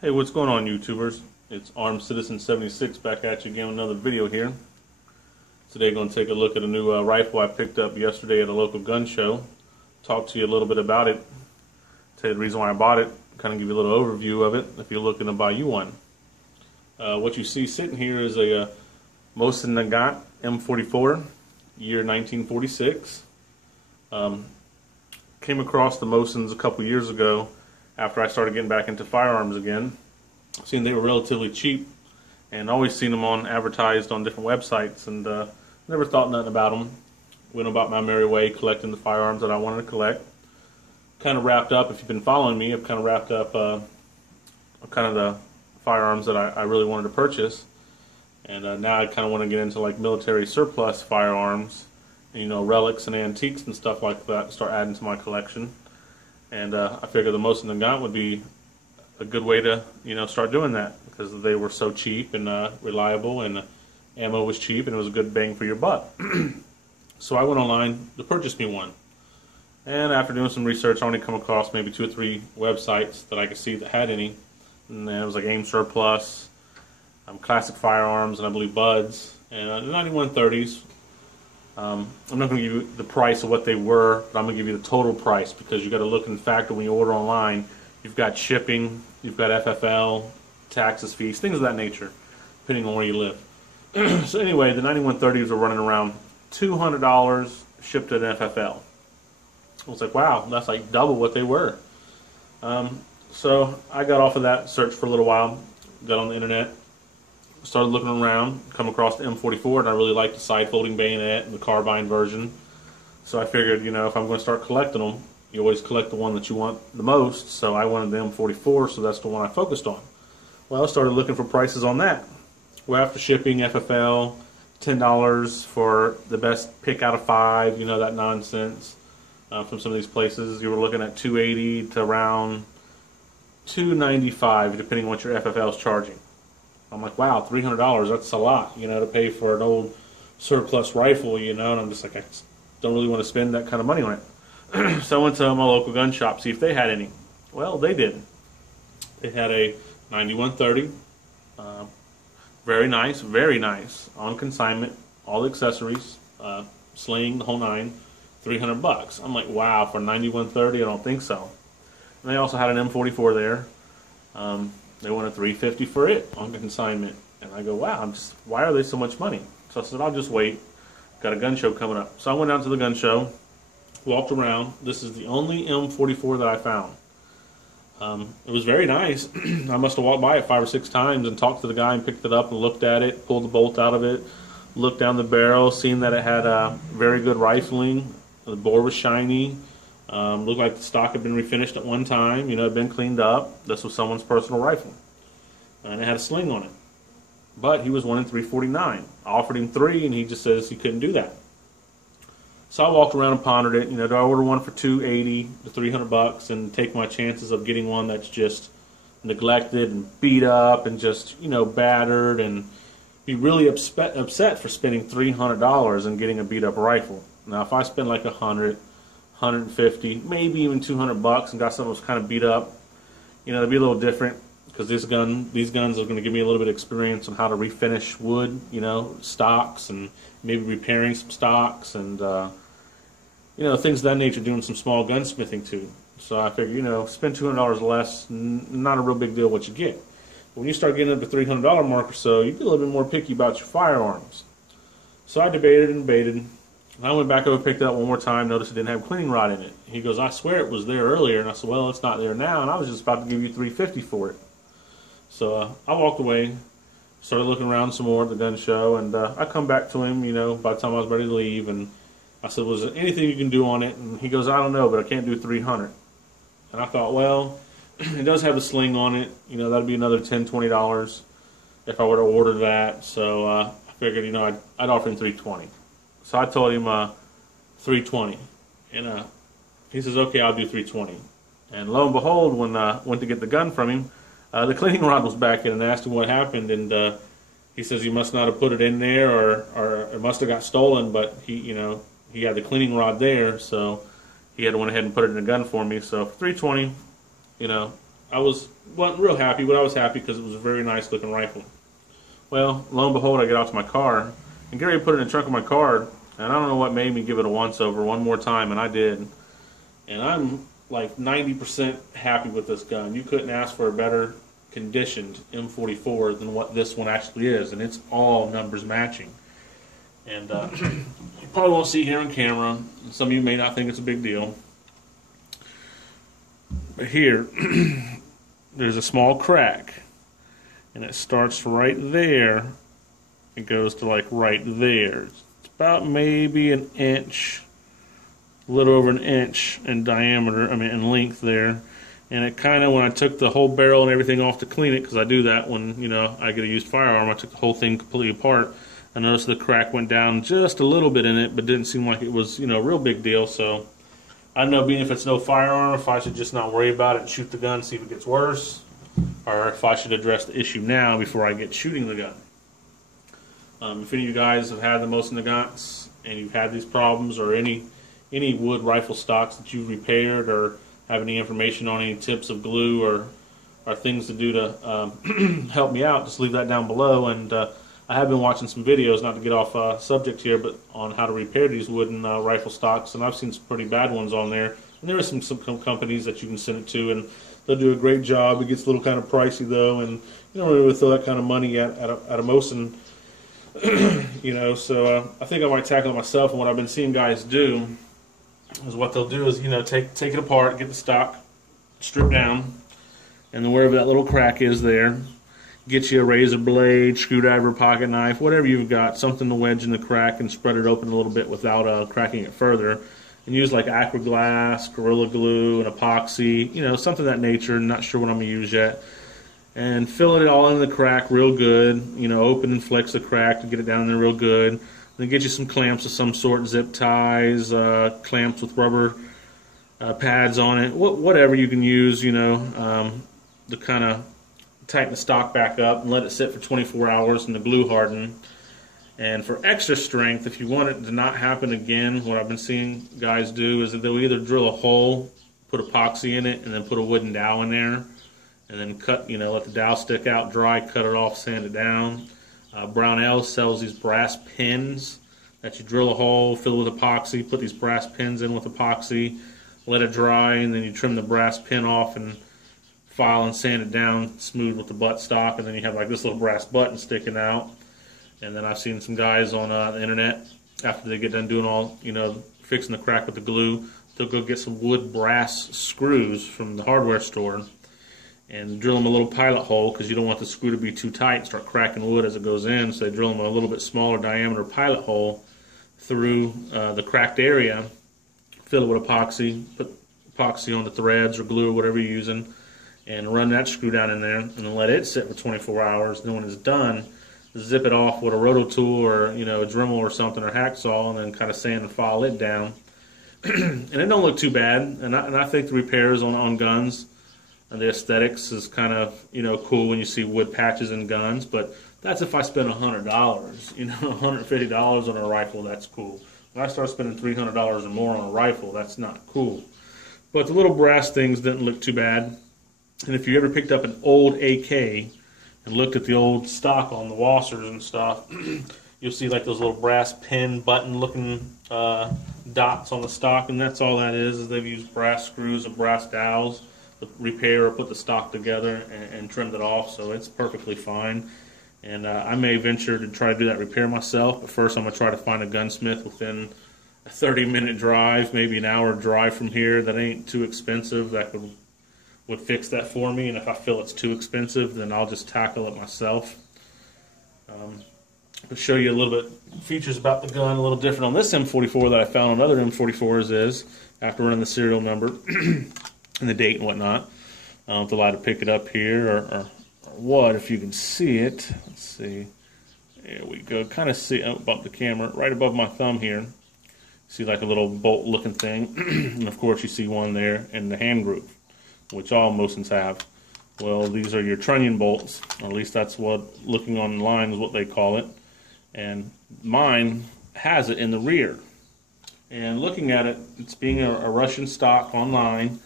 Hey, what's going on, YouTubers? It's Armed Citizen 76 back at you again with another video here. Today, going to take a look at a new rifle I picked up yesterday at a local gun show. Talk to you a little bit about it. Tell you the reason why I bought it. Kind of give you a little overview of it if you're looking to buy you one. What you see sitting here is a Mosin Nagant M44, year 1946. Came across the Mosins a couple years ago after I started getting back into firearms again. Seen they were relatively cheap and always seen them on advertised on different websites, and never thought nothing about them. Went about my merry way collecting the firearms that I wanted to collect. Kind of wrapped up, if you've been following me, I've kind of wrapped up kind of the firearms that I really wanted to purchase, and now I kind of want to get into like military surplus firearms, you know, relics and antiques and stuff like that, start adding to my collection. And I figured the Mosin Nagant would be a good way to, you know, start doing that, because they were so cheap and reliable, and ammo was cheap, and it was a good bang for your buck. So I went online to purchase me one. And after doing some research, I only come across maybe 2 or 3 websites that I could see that had any. And then it was like Aim Surplus, Classic Firearms, and I believe Buds, and the 9130s. I'm not going to give you the price of what they were, but I'm going to give you the total price, because you've got to look and factor when you order online. You've got shipping, you've got FFL, taxes, fees, things of that nature, depending on where you live. So anyway, the 9130s are running around $200 shipped at FFL. I was like, wow, that's like double what they were. So I got off of that search for a little while, got on the internet, started looking around, come across the M44, and I really liked the side-folding bayonet and the carbine version. So I figured, you know, if I'm going to start collecting them, you always collect the one that you want the most. So I wanted the M44, so that's the one I focused on. Well, I started looking for prices on that. Well, after shipping, FFL, $10 for the best pick out of 5, you know, that nonsense. From some of these places, you were looking at $280 to around $295, depending on what your FFL is charging. I'm like, wow, $300, that's a lot, you know, to pay for an old surplus rifle, you know, and I'm just like, I just don't really want to spend that kind of money on it. So I went to my local gun shop, see if they had any. Well, they did. They had a 9130, very nice, on consignment, all the accessories, sling, the whole nine, $300. I'm like, wow, for 9130, I don't think so. And they also had an M44 there. They wanted $350 for it on consignment, and I go, wow, why are they so much money? So I said, I'll just wait. Got a gun show coming up. So I went out to the gun show, walked around. This is the only M44 that I found. It was very nice. I must have walked by it 5 or 6 times and talked to the guy and picked it up and looked at it, pulled the bolt out of it, looked down the barrel, seen that it had very good rifling. The bore was shiny. Looked like the stock had been refinished at one time. You know, it had been cleaned up. This was someone's personal rifle, and it had a sling on it. But he was wanting $349. I offered him $3, and he just says he couldn't do that. So I walked around and pondered it. You know, do I order one for $280 to $300 and take my chances of getting one that's just neglected and beat up and just, you know, battered, and be really upset for spending $300 and getting a beat up rifle? Now, if I spend like $100, $150, maybe even $200 and got something that's kind of beat up, you know, it'd be a little different, because these guns are going to give me a little bit of experience on how to refinish wood, you know, stocks, and maybe repairing some stocks, and you know, things of that nature, doing some small gunsmithing too. So I figure, you know, spend $200 less, not a real big deal what you get. But when you start getting up to $300 mark or so, you get a little bit more picky about your firearms. So I debated and debated. I went back over, picked it up one more time, noticed it didn't have cleaning rod in it. He goes, I swear it was there earlier. And I said, well, it's not there now, and I was just about to give you $350 for it. So I walked away, started looking around some more at the gun show, and I come back to him, you know, by the time I was ready to leave, and I said, was there anything you can do on it? And he goes, I don't know, but I can't do $300. And I thought, well, it does have the sling on it. You know, that'd be another $10, $20 if I were to order that. So I figured, you know, I'd offer him $320. So I told him $320, and he says, okay, I'll do $320. And lo and behold, when I went to get the gun from him, the cleaning rod was back in, and I asked him what happened, and he says he must not have put it in there, or it must have got stolen, but he had the cleaning rod there, so he had went ahead and put it in the gun for me. So for $320, you know, I wasn't real happy, but I was happy because it was a very nice looking rifle. Well, lo and behold, I get out to my car, and Gary put it in the trunk of my car, and I don't know what made me give it a once-over one more time, and I did. And I'm like 90% happy with this gun. You couldn't ask for a better conditioned M44 than what this one actually is, and it's all numbers matching. And you probably won't see here on camera, and some of you may not think it's a big deal. But here, there's a small crack, and it starts right there. It goes to like right there. It's about maybe an inch, a little over an inch in diameter, in length there. And it kind of, when I took the whole barrel and everything off to clean it, because I do that when, you know, I get a used firearm, I took the whole thing completely apart. I noticed the crack went down just a little bit in it, but didn't seem like it was, you know, a real big deal. So I don't know, being if it's no firearm, if I should just not worry about it and shoot the gun, see if it gets worse, or if I should address the issue now before I get shooting the gun. If any of you guys have had the Mosin Nagants and you've had these problems, or any wood rifle stocks that you've repaired, or have any information on any tips of glue or things to do to help me out, just leave that down below. And I have been watching some videos, not to get off subject here, but on how to repair these wooden rifle stocks, and I've seen some pretty bad ones on there. And there are some companies that you can send it to, and they'll do a great job. It gets a little kind of pricey though, and you don't really throw that kind of money at a Mosin. You know, so I think I might tackle it myself. And what I've been seeing guys do is, what they'll do is, you know, take it apart, get the stock stripped down, and then wherever that little crack is there, get you a razor blade, screwdriver, pocket knife, whatever you've got, something to wedge in the crack and spread it open a little bit without cracking it further. And use like aqua glass, Gorilla Glue, and epoxy, you know, something of that nature. Not sure what I'm going to use yet. And fill it all in the crack real good, you know, open and flex the crack to get it down in there real good. Then get you some clamps of some sort, zip ties, clamps with rubber pads on it, whatever you can use, you know, to kind of tighten the stock back up and let it sit for 24 hours and the glue harden. And for extra strength, if you want it to not happen again, what I've been seeing guys do is that they'll either drill a hole, put epoxy in it, and then put a wooden dowel in there, and then cut, you know, let the dowel stick out dry, cut it off, sand it down. Brownell sells these brass pins that you drill a hole, fill with epoxy, put these brass pins in with epoxy, let it dry, and then you trim the brass pin off and file and sand it down smooth with the butt stock, and then you have like this little brass button sticking out. And then I've seen some guys on the internet, after they get done doing all, you know, fixing the crack with the glue, they'll go get some wood brass screws from the hardware store and drill them a little pilot hole, because you don't want the screw to be too tight and start cracking wood as it goes in. So they drill them a little bit smaller diameter pilot hole through the cracked area, fill it with epoxy, put epoxy on the threads or glue or whatever you're using, and run that screw down in there, and then let it sit for 24 hours. Then when it's done, zip it off with a roto tool or, you know, a Dremel or something, or hacksaw, and then kind of sand and file it down. And it don't look too bad. And I think the repairs on guns and the aesthetics is kind of, you know, cool when you see wood patches in guns. But that's if I spend $100, you know, $150 on a rifle. That's cool. When I start spending $300 or more on a rifle, that's not cool. But the little brass things didn't look too bad. And if you ever picked up an old AK and looked at the old stock on the washers and stuff, you'll see like those little brass pin button looking dots on the stock, and that's all that is they've used brass screws or brass dowels to repair or put the stock together and trimmed it off, so it's perfectly fine. And I may venture to try to do that repair myself, but first I'm going to try to find a gunsmith within a 30-minute drive, maybe an hour drive from here, that ain't too expensive, that would fix that for me. And if I feel it's too expensive, then I'll just tackle it myself. I'll show you a little bit features about the gun, a little different on this M44 that I found on other M44s is, after running the serial number and the date and whatnot. I don't know if they're allowed to pick it up here or what, if you can see it. Let's see. There we go. Kind of see, bump the camera, right above my thumb here. See like a little bolt looking thing. And of course you see one there in the hand groove, which all Mosins have. Well, these are your trunnion bolts, or at least that's what, looking online, is what they call it. And mine has it in the rear. And looking at it, it's being a Russian stock online.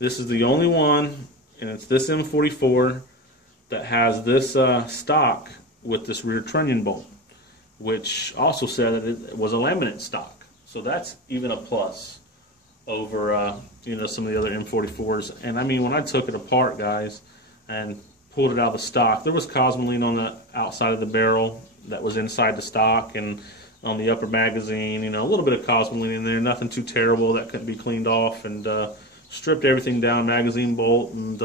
This is the only one and it's this M44 that has this stock with this rear trunnion bolt, which also said that it was a laminate stock. So that's even a plus over you know, some of the other M44s. And I mean, when I took it apart, guys, and pulled it out of the stock, there was cosmoline on the outside of the barrel that was inside the stock, and on the upper magazine, you know, a little bit of cosmoline in there, nothing too terrible that couldn't be cleaned off, and stripped everything down, magazine bolt, and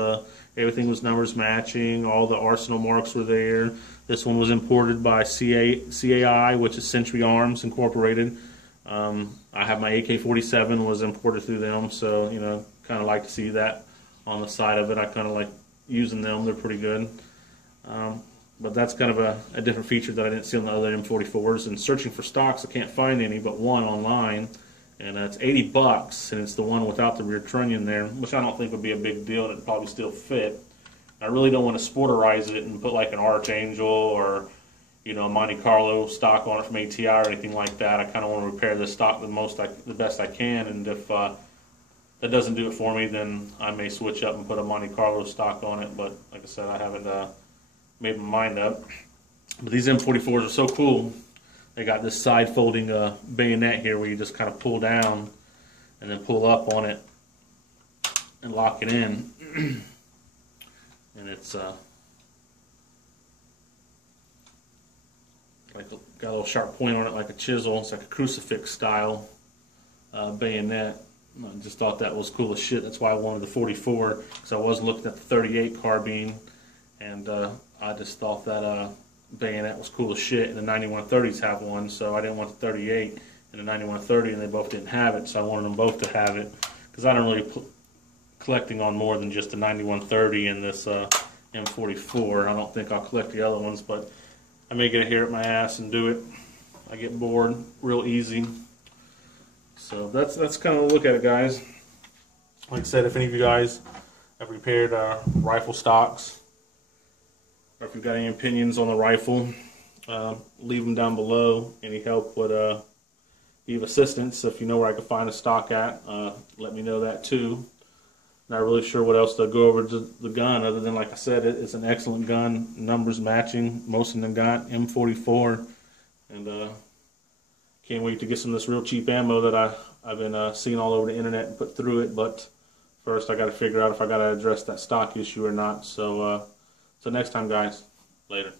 everything was numbers matching. All the arsenal marks were there. This one was imported by CAI, which is Century Arms Incorporated. I have my AK-47 was imported through them, so, you know, kind of like to see that on the side of it. I kind of like using them. They're pretty good. But that's kind of a different feature that I didn't see on the other M44s. And searching for stocks, I can't find any but one online, and it's $80, and it's the one without the rear trunnion there, which I don't think would be a big deal, and it'd probably still fit. I really don't want to sporterize it and put like an Archangel or, you know, Monte Carlo stock on it from ATI or anything like that. I kind of want to repair this stock the best I can, and if that doesn't do it for me, then I may switch up and put a Monte Carlo stock on it. But like I said, I haven't made my mind up. But these M44s are so cool. They got this side folding bayonet here where you just kind of pull down and then pull up on it and lock it in. And it's like got a little sharp point on it like a chisel. It's like a crucifix style bayonet. I just thought that was cool as shit. That's why I wanted the 44, because I was looking at the 38 carbine, and I just thought that bayonet was cool as shit. And the 9130s have one, so I didn't want the 38 and the 9130, and they both didn't have it, so I wanted them both to have it, because I don't really collecting on more than just the 9130 and this M44. I don't think I'll collect the other ones, but I may get a hair at my ass and do it. I get bored real easy. So that's kind of a look at it, guys. Like I said, if any of you guys have repaired rifle stocks, or if you've got any opinions on the rifle, leave them down below. Any help would be of assistance. If you know where I can find a stock at, let me know that too. Not really sure what else to go over to the gun, other than, like I said, it's an excellent gun, numbers matching, Mosin Nagant M44, and can't wait to get some of this real cheap ammo that I've been seeing all over the internet and put through it. But first, I got to figure out if I got to address that stock issue or not. So, till next time, guys. Later.